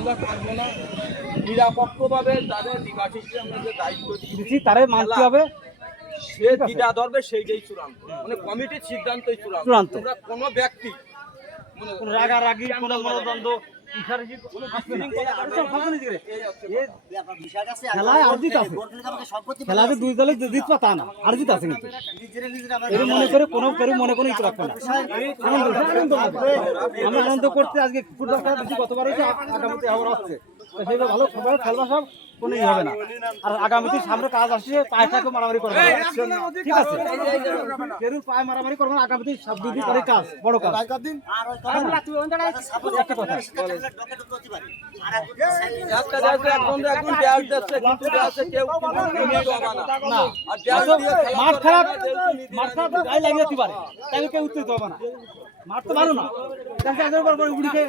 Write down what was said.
আমরা করবো না। নিরপেক্ষভাবে যাদের নির্বাচিত আমরা যে দায়িত্ব দিয়েছি তারে মানতে হবে, সে যেটা ধরবে সেইটাই চূড়ান্ত, মানে কমিটির সিদ্ধান্তই চূড়ান্ত। আমরা কোনো ব্যক্তি রাগারাগি কোনো মনোদ্বন্দ্ব খেলাতে দুই দলে জিত তা না, আর জিত আছে কিন্তু মনে করে কোনো কেউ মনে করে নিতে পারবে না। আমরা আনন্দ করতে আজকে ফুটবল খেলা বেশি কতবার হয়েছে, আগামীতে আবার আসছে, সেগুলো ভালো সবাই খেলবা, সব কোনো ই হবে না। আর আগামীতে সামনে কাজ আসছে, পায়েটাকে মারামারি করবে, ঠিক আছে? কেউ পায়ে মারামারি করবে না, আগামীতে সব দুই দিন পরে কাজ, বড় কাজ। একটা কথা মাঠ খারাপ, মাঠ খারাপ গায়ে লাগিয়ে দিতে পারে, তাই কেউ উত্তর দিতে হবে না। মাঠ তো ভালো না, উড়ি খেয়ে